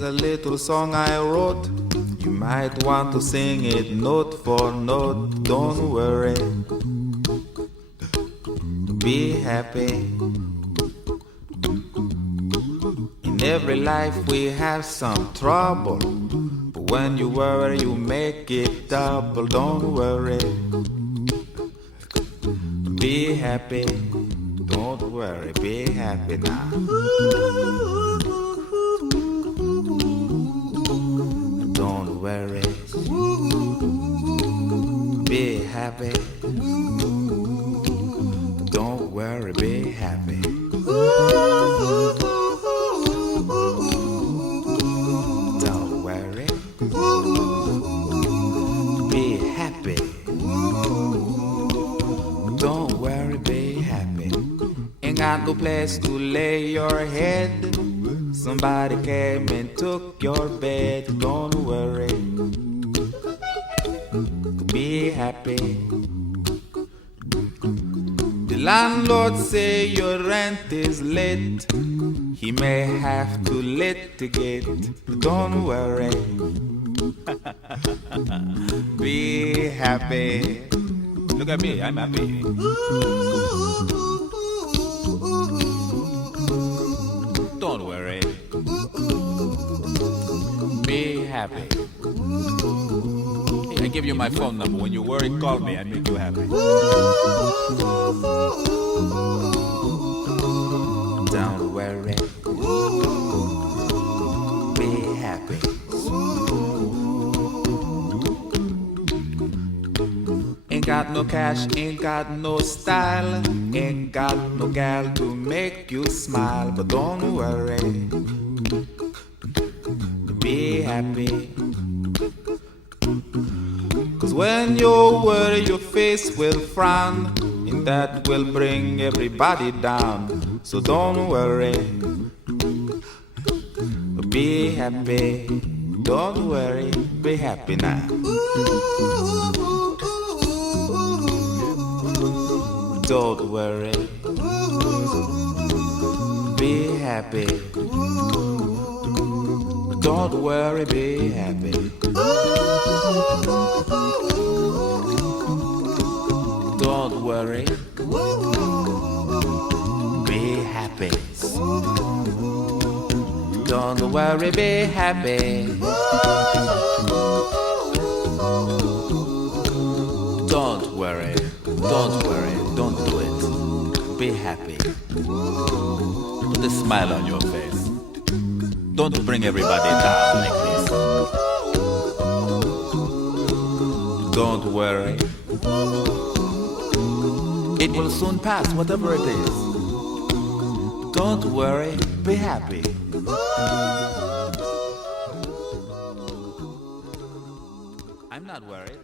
is a little song I wrote. You might want to sing it note for note. Don't worry, be happy. In every life we have some trouble, but when you worry you make it double. Don't worry, be happy. Don't worry, be happy now. Don't worry, be happy. Don't worry, be happy. Don't worry, be happy. Don't worry, be happy. Ain't got no place to lay your head. Somebody came and took your bed. Don't worry, be happy. The landlord say your rent is late. He may have to litigate. Don't worry, be happy. Look at me, I'm happy. Don't worry, be happy. I give you my phone number. When you worry, call me. I make you happy. Don't worry, be happy. Ain't got no cash, ain't got no style, ain't got no gal to make you smile. But don't worry, be happy. 'Cause when you worry your face will frown, and that will bring everybody down. So don't worry, be happy. Don't worry, be happy now. Don't worry, be happy. Don't worry, be happy. Don't worry, be happy. Don't worry, be happy. Don't worry, don't do it. Be happy. Put a smile on your face. Don't bring everybody down like this. Don't worry, it will soon pass, whatever it is. Don't worry, be happy. I'm not worried.